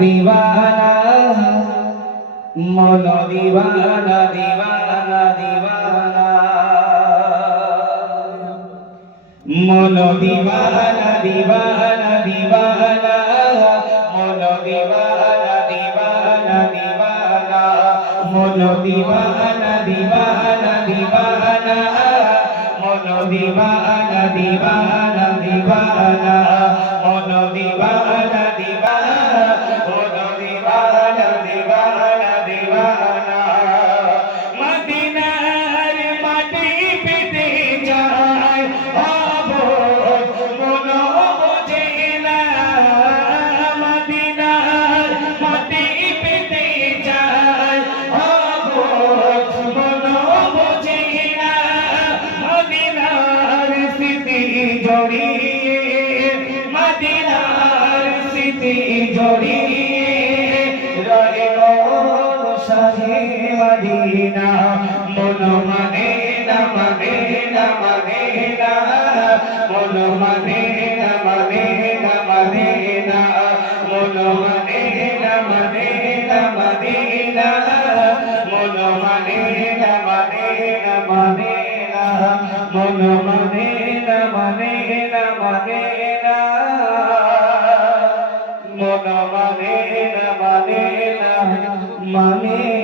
দিওয়ানা মন দিওয়ানা দিওয়ানা দিওয়ানা মন দিওয়ানা দিওয়ানা দিওয়ানা মন দিওয়ানা দিওয়ানা দিওয়ানা মন দিওয়ানা দিওয়ানা দিওয়ানা মন দিওয়ানা দিওয়ানা দিওয়ানা মন দিওয়ানা দিওয়ানা মন দিওয়ানা দিওয়ানা দিওয়ানা মদিনার মাটি পেতে যায় মন বোঝে না মদিনার মাটি পেতে যায় মন বোঝে না মদিনার স্মৃতি জড়িয়ে মদিনার স্মৃতি জড়িয়ে রইল শাহে মদিনা মন মানে না মানে না মানে না মন মানে না মানে না মানে না মন মানে না মানে না মানে না মন মানে না মানে না মানে না মন মানে না মানে না মানে না মন মানে না মানে না মানে